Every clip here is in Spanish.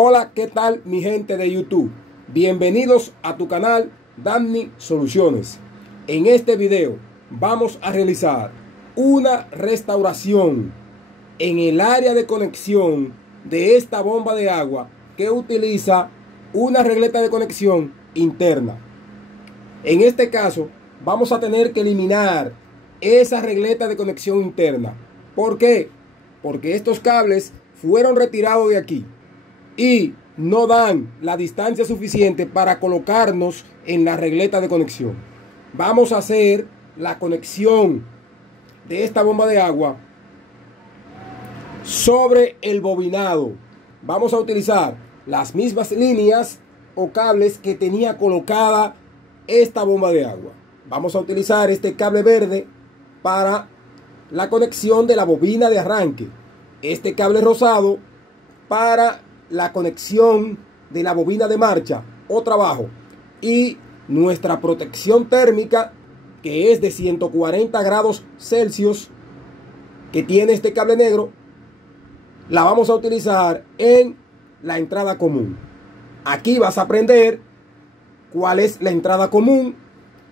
Hola, ¿qué tal mi gente de YouTube? Bienvenidos a tu canal Danny Soluciones. En este video vamos a realizar una restauración en el área de conexión de esta bomba de agua que utiliza una regleta de conexión interna. En este caso vamos a tener que eliminar esa regleta de conexión interna. ¿Por qué? Porque estos cables fueron retirados de aquí y no dan la distancia suficiente para colocarnos en la regleta de conexión. Vamos a hacer la conexión de esta bomba de agua sobre el bobinado. Vamos a utilizar las mismas líneas o cables que tenía colocada esta bomba de agua. Vamos a utilizar este cable verde para la conexión de la bobina de arranque, este cable rosado para la conexión de la bobina de marcha o trabajo, y nuestra protección térmica, que es de 140 grados Celsius, que tiene este cable negro, la vamos a utilizar en la entrada común. Aquí vas a aprender cuál es la entrada común,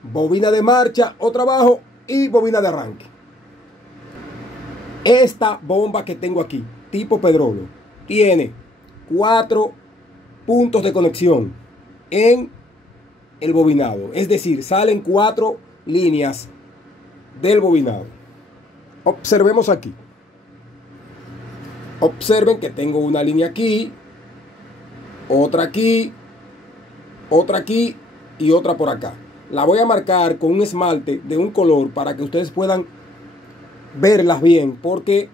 bobina de marcha o trabajo y bobina de arranque. Esta bomba que tengo aquí, tipo Pedrolo, tiene 4 puntos de conexión en el bobinado. Es decir, salen 4 líneas del bobinado. Observemos aquí. Observen que tengo una línea aquí, otra aquí, otra aquí y otra por acá. La voy a marcar con un esmalte de un color para que ustedes puedan verlas bien, porque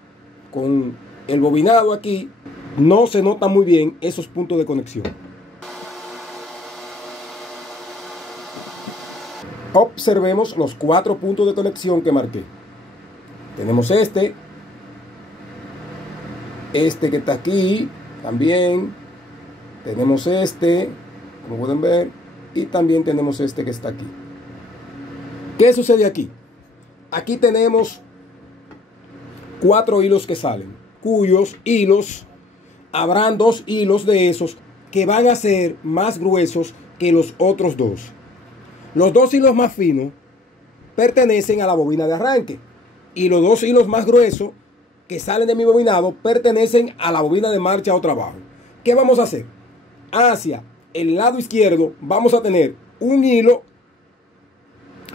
con el bobinado aquí no se nota muy bien esos puntos de conexión. Observemos los 4 puntos de conexión que marqué. Tenemos este que está aquí también. Tenemos este, como pueden ver, y también tenemos este que está aquí. ¿Qué sucede aquí? Aquí tenemos 4 hilos que salen, cuyos hilos habrán 2 hilos de esos que van a ser más gruesos que los otros 2. Los 2 hilos más finos pertenecen a la bobina de arranque y los 2 hilos más gruesos que salen de mi bobinado pertenecen a la bobina de marcha o trabajo. ¿Qué vamos a hacer? Hacia el lado izquierdo vamos a tener un hilo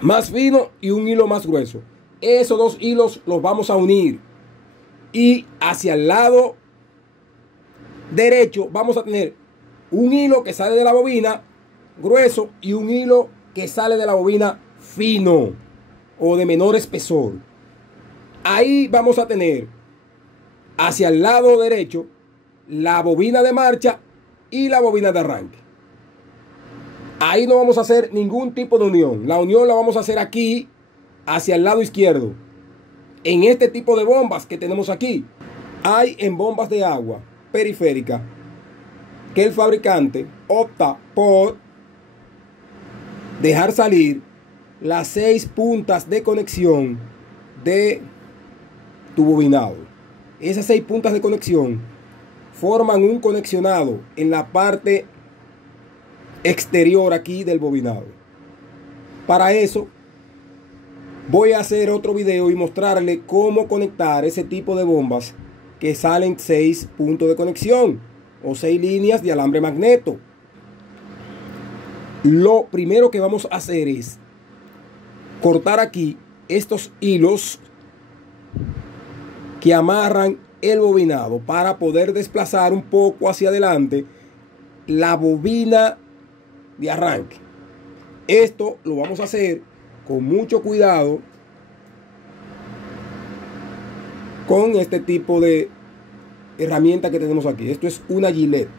más fino y un hilo más grueso. Esos 2 hilos los vamos a unir, y hacia el lado derecho vamos a tener un hilo que sale de la bobina grueso y un hilo que sale de la bobina fino o de menor espesor. Ahí vamos a tener hacia el lado derecho la bobina de marcha y la bobina de arranque. Ahí no vamos a hacer ningún tipo de unión. La unión la vamos a hacer aquí hacia el lado izquierdo. En este tipo de bombas que tenemos aquí, hay en bombas de agua periférica que el fabricante opta por dejar salir las 6 puntas de conexión de tu bobinado. Esas 6 puntas de conexión forman un conexionado en la parte exterior aquí del bobinado. Para eso voy a hacer otro video y mostrarle cómo conectar ese tipo de bombas que salen 6 puntos de conexión o 6 líneas de alambre magneto. Lo primero que vamos a hacer es cortar aquí estos hilos que amarran el bobinado para poder desplazar un poco hacia adelante la bobina de arranque. Esto lo vamos a hacer con mucho cuidado con este tipo de herramienta que tenemos aquí. Esto es una Gillette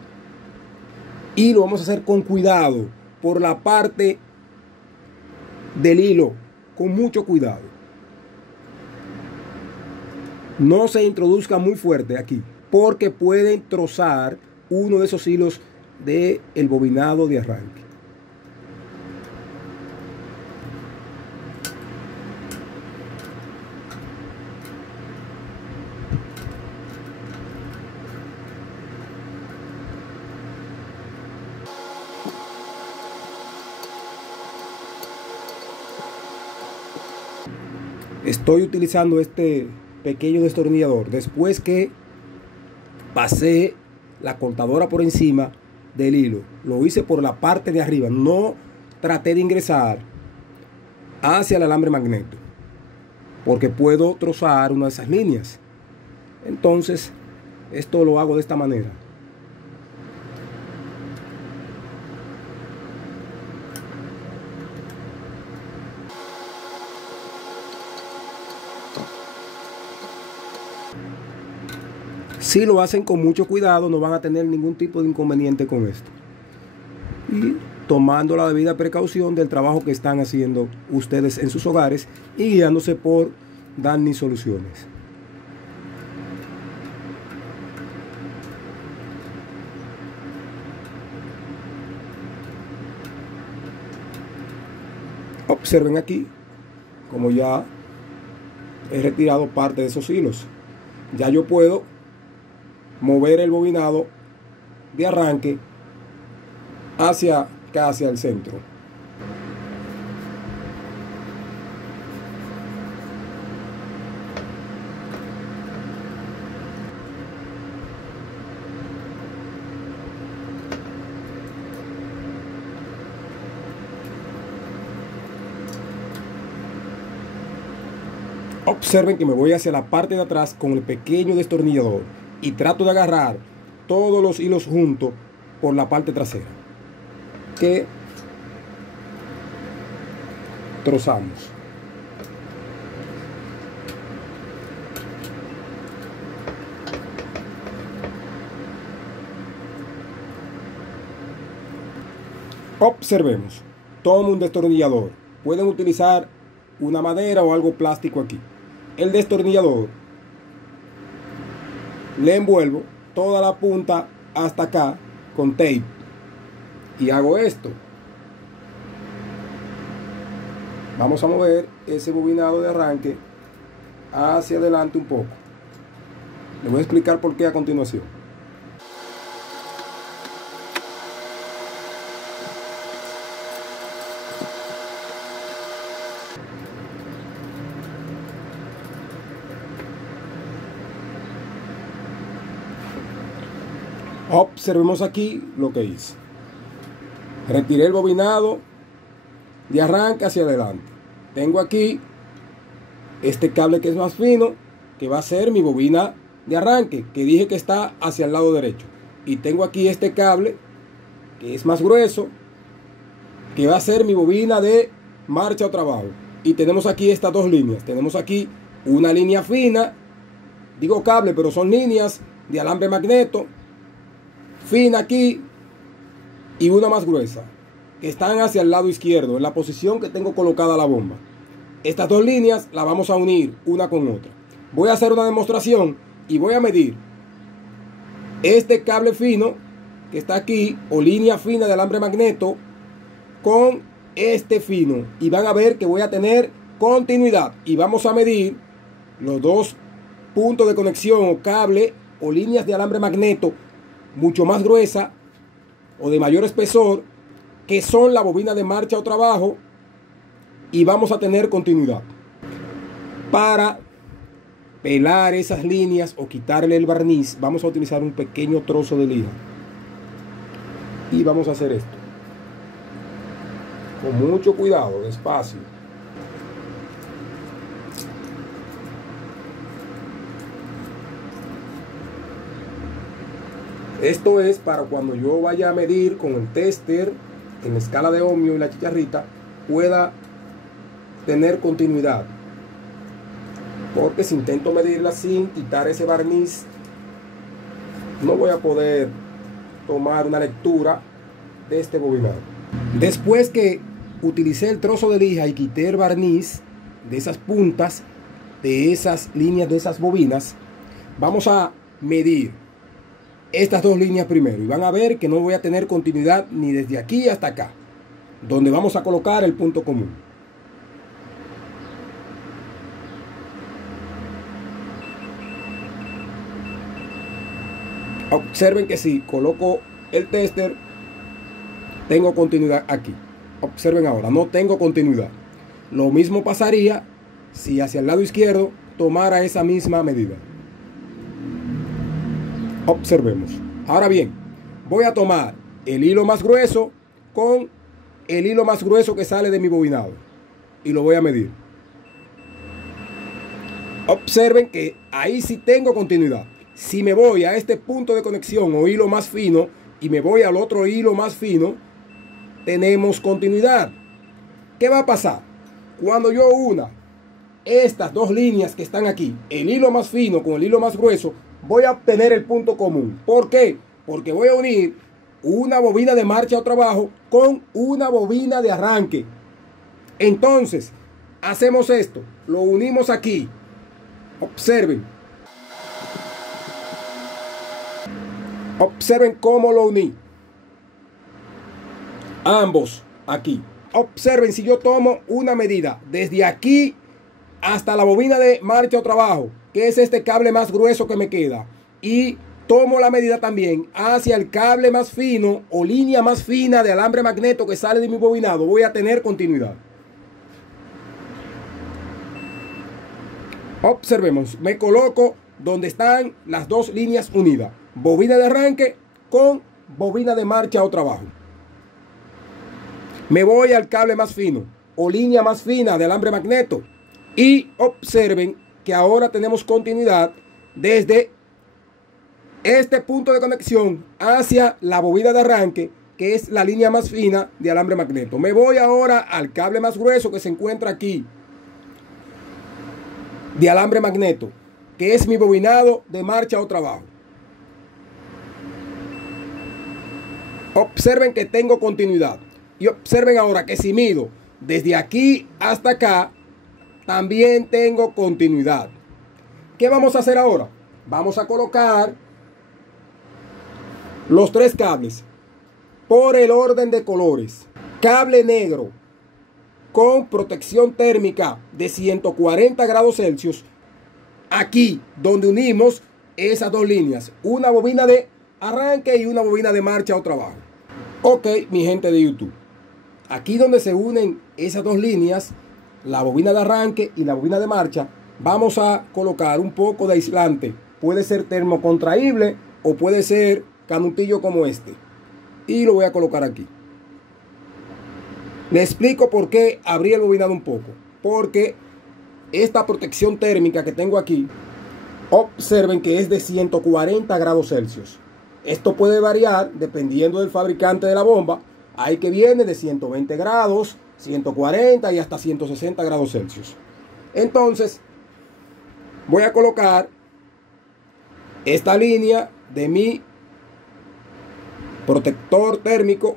y lo vamos a hacer con cuidado por la parte del hilo, con mucho cuidado. No se introduzca muy fuerte aquí porque pueden trozar uno de esos hilos del bobinado de arranque. Estoy utilizando este pequeño destornillador después que pasé la cortadora por encima del hilo. Lo hice por la parte de arriba, no traté de ingresar hacia el alambre magneto porque puedo trozar una de esas líneas. Entonces esto lo hago de esta manera. Si lo hacen con mucho cuidado, no van a tener ningún tipo de inconveniente con esto. Y tomando la debida precaución del trabajo que están haciendo ustedes en sus hogares y guiándose por Danny Soluciones. Observen aquí como ya he retirado parte de esos hilos. Ya yo puedo mover el bobinado de arranque hacia casi al centro. Observen que me voy hacia la parte de atrás con el pequeño destornillador y trato de agarrar todos los hilos juntos por la parte trasera que trozamos. Observemos, tomo un destornillador. Pueden utilizar una madera o algo plástico aquí. El destornillador le envuelvo toda la punta hasta acá con tape y hago esto. Vamos a mover ese bobinado de arranque hacia adelante un poco. Le voy a explicar por qué a continuación. Observemos aquí lo que hice. Retiré el bobinado de arranque hacia adelante. Tengo aquí este cable que es más fino, que va a ser mi bobina de arranque, que dije que está hacia el lado derecho. Y tengo aquí este cable que es más grueso, que va a ser mi bobina de marcha o trabajo. Y tenemos aquí estas dos líneas. Tenemos aquí una línea fina, digo cable, pero son líneas de alambre magneto, fina aquí, y una más gruesa, que están hacia el lado izquierdo, en la posición que tengo colocada la bomba. Estas dos líneas las vamos a unir una con otra. Voy a hacer una demostración y voy a medir este cable fino que está aquí, o línea fina de alambre magneto, con este fino, y van a ver que voy a tener continuidad. Y vamos a medir los dos puntos de conexión o cable o líneas de alambre magneto mucho más gruesa o de mayor espesor, que son la bobina de marcha o trabajo, y vamos a tener continuidad. Para pelar esas líneas o quitarle el barniz, vamos a utilizar un pequeño trozo de lija y vamos a hacer esto con mucho cuidado, despacio. Esto es para cuando yo vaya a medir con el tester en la escala de ohmio y la chicharrita, pueda tener continuidad. Porque si intento medirla sin quitar ese barniz, no voy a poder tomar una lectura de este bobinado. Después que utilicé el trozo de lija y quité el barniz de esas puntas, de esas líneas, de esas bobinas, vamos a medir estas dos líneas primero, y van a ver que no voy a tener continuidad ni desde aquí hasta acá, donde vamos a colocar el punto común. Observen que si coloco el tester, tengo continuidad aquí. Observen ahora, no tengo continuidad. Lo mismo pasaría si hacia el lado izquierdo tomara esa misma medida. Observemos. Ahora bien, voy a tomar el hilo más grueso con el hilo más grueso que sale de mi bobinado y lo voy a medir. Observen que ahí sí tengo continuidad. Si me voy a este punto de conexión o hilo más fino y me voy al otro hilo más fino, tenemos continuidad. ¿Qué va a pasar? Cuando yo una estas dos líneas que están aquí, el hilo más fino con el hilo más grueso, voy a obtener el punto común. ¿Por qué? Porque voy a unir una bobina de marcha o trabajo con una bobina de arranque. Entonces, hacemos esto, lo unimos aquí. Observen. Observen cómo lo uní. Ambos aquí. Observen si yo tomo una medida desde aquí hasta la bobina de marcha o trabajo, que es este cable más grueso que me queda, y tomo la medida también hacia el cable más fino o línea más fina de alambre magneto que sale de mi bobinado, voy a tener continuidad. Observemos, me coloco donde están las dos líneas unidas, bobina de arranque con bobina de marcha o trabajo. Me voy al cable más fino o línea más fina de alambre magneto y observen que ahora tenemos continuidad desde este punto de conexión hacia la bobina de arranque, que es la línea más fina de alambre magneto. Me voy ahora al cable más grueso que se encuentra aquí de alambre magneto, que es mi bobinado de marcha o trabajo. Observen que tengo continuidad. Y observen ahora que si mido desde aquí hasta acá, también tengo continuidad. ¿Qué vamos a hacer ahora? Vamos a colocar los tres cables por el orden de colores. Cable negro con protección térmica de 140 grados Celsius. Aquí donde unimos esas dos líneas. Una bobina de arranque y una bobina de marcha o trabajo. Ok, mi gente de YouTube. Aquí donde se unen esas dos líneas, la bobina de arranque y la bobina de marcha, vamos a colocar un poco de aislante. Puede ser termocontraíble o puede ser canutillo como este. Y lo voy a colocar aquí. Le explico por qué abrí el bobinado un poco. Porque esta protección térmica que tengo aquí, observen que es de 140 grados Celsius. Esto puede variar dependiendo del fabricante de la bomba. Hay que viene de 120 grados, 140 y hasta 160 grados Celsius. Entonces, voy a colocar esta línea de mi protector térmico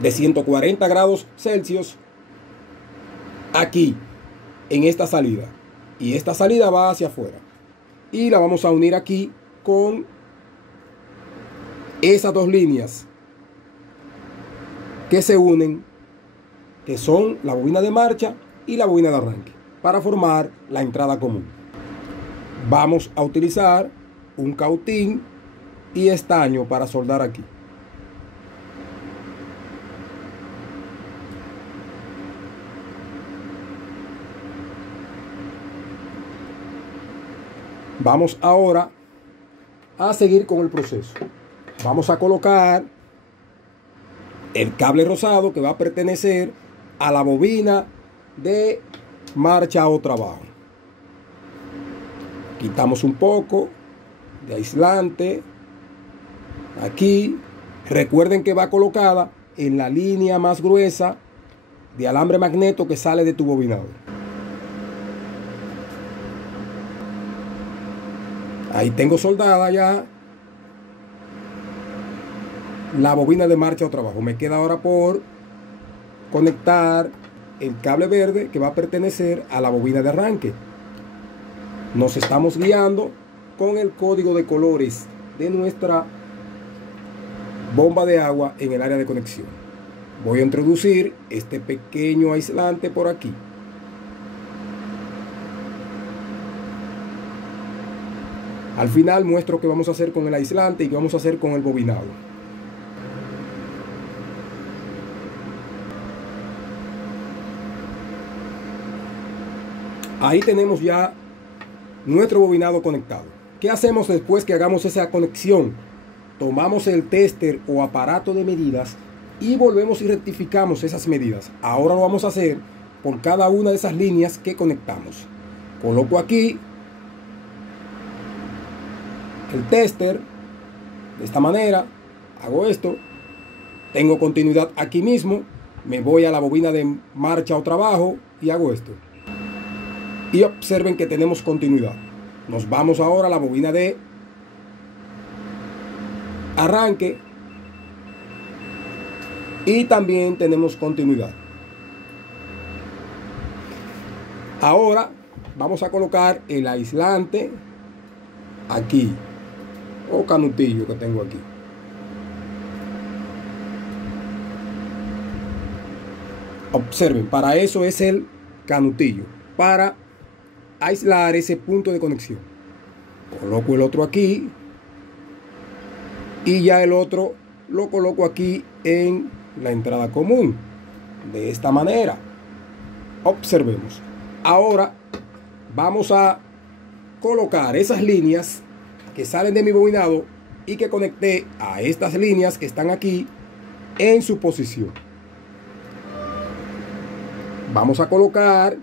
de 140 grados Celsius aquí, en esta salida. Y esta salida va hacia afuera. Y la vamos a unir aquí con esas dos líneas que se unen, que son la bobina de marcha y la bobina de arranque, para formar la entrada común. Vamos a utilizar un cautín y estaño para soldar aquí. Vamos ahora a seguir con el proceso. Vamos a colocar el cable rosado que va a pertenecer a la bobina de marcha o trabajo. Quitamos un poco de aislante aquí. Recuerden que va colocada en la línea más gruesa de alambre magneto que sale de tu bobinado. Ahí tengo soldada ya la bobina de marcha o trabajo. Me queda ahora por conectar el cable verde que va a pertenecer a la bobina de arranque. Nos estamos guiando con el código de colores de nuestra bomba de agua en el área de conexión. Voy a introducir este pequeño aislante por aquí. Al final muestro qué vamos a hacer con el aislante y qué vamos a hacer con el bobinado. Ahí tenemos ya nuestro bobinado conectado. ¿Qué hacemos después que hagamos esa conexión? Tomamos el tester o aparato de medidas y volvemos y rectificamos esas medidas. Ahora lo vamos a hacer por cada una de esas líneas que conectamos. Coloco aquí el tester de esta manera, hago esto, tengo continuidad aquí mismo, me voy a la bobina de marcha o trabajo y hago esto. Y observen que tenemos continuidad. Nos vamos ahora a la bobina de arranque y también tenemos continuidad. Ahora vamos a colocar el aislante aquí, o canutillo que tengo aquí. Observen, para eso es el canutillo, para aislar ese punto de conexión. Coloco el otro aquí y ya el otro lo coloco aquí en la entrada común, de esta manera. Observemos. Ahora vamos a colocar esas líneas que salen de mi bobinado y que conecté a estas líneas que están aquí en su posición. Vamos a colocar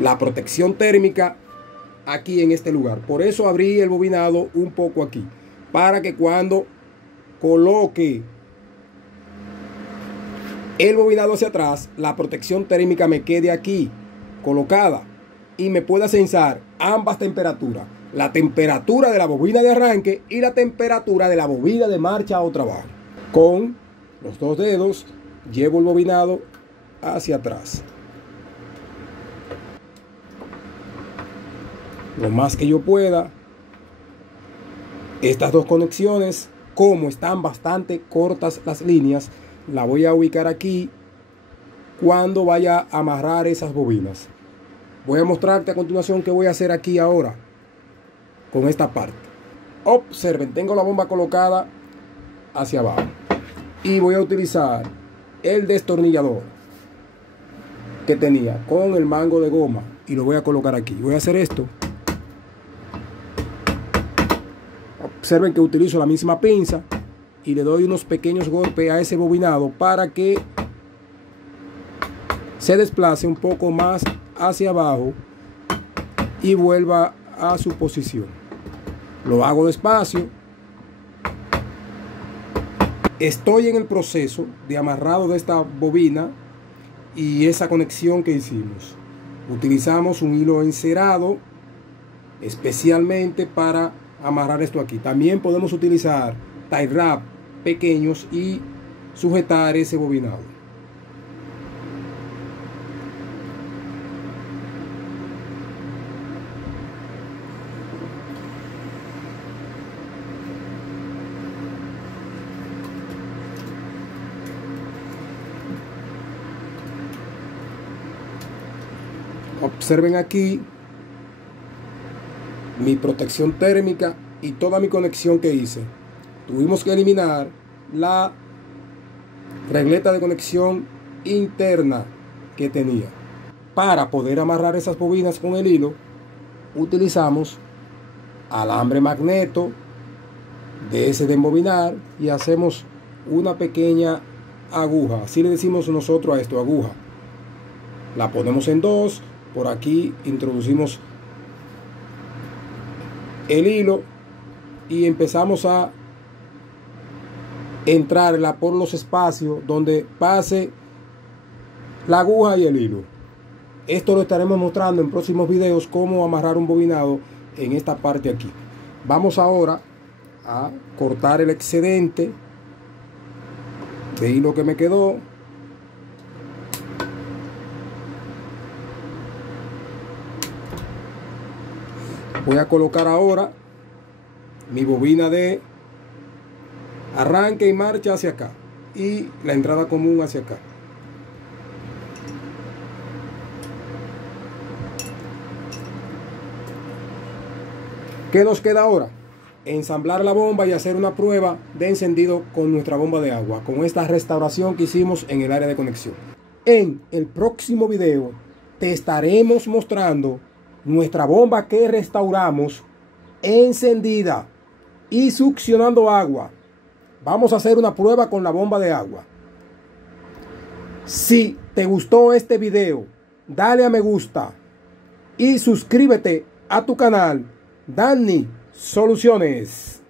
la protección térmica aquí en este lugar. Por eso abrí el bobinado un poco aquí, para que cuando coloque el bobinado hacia atrás, la protección térmica me quede aquí colocada y me pueda sensar ambas temperaturas, la temperatura de la bobina de arranque y la temperatura de la bobina de marcha o trabajo. Con los dos dedos llevo el bobinado hacia atrás, lo más que yo pueda. Estas dos conexiones, como están bastante cortas las líneas, la voy a ubicar aquí cuando vaya a amarrar esas bobinas. Voy a mostrarte a continuación qué voy a hacer aquí ahora con esta parte. Observen, tengo la bomba colocada hacia abajo y voy a utilizar el destornillador que tenía con el mango de goma y lo voy a colocar aquí. Voy a hacer esto. Observen que utilizo la misma pinza y le doy unos pequeños golpes a ese bobinado para que se desplace un poco más hacia abajo y vuelva a su posición. Lo hago despacio. Estoy en el proceso de amarrado de esta bobina y esa conexión que hicimos. Utilizamos un hilo encerado especialmente para amarrar esto aquí. También podemos utilizar tie wrap pequeños y sujetar ese bobinado. Observen aquí mi protección térmica y toda mi conexión que hice. Tuvimos que eliminar la regleta de conexión interna que tenía. Para poder amarrar esas bobinas con el hilo, utilizamos alambre magneto de ese de embobinar y hacemos una pequeña aguja. Así le decimos nosotros a esto, aguja. La ponemos en dos. Por aquí introducimos el hilo y empezamos a entrarla por los espacios donde pase la aguja y el hilo. Esto lo estaremos mostrando en próximos videos, cómo amarrar un bobinado en esta parte aquí. Vamos ahora a cortar el excedente de hilo que me quedó. Voy a colocar ahora mi bobina de arranque y marcha hacia acá y la entrada común hacia acá. ¿Qué nos queda ahora? Ensamblar la bomba y hacer una prueba de encendido con nuestra bomba de agua, con esta restauración que hicimos en el área de conexión. En el próximo video te estaremos mostrando nuestra bomba que restauramos encendida y succionando agua. Vamos a hacer una prueba con la bomba de agua. Si te gustó este video, dale a me gusta y suscríbete a tu canal Danny Soluciones.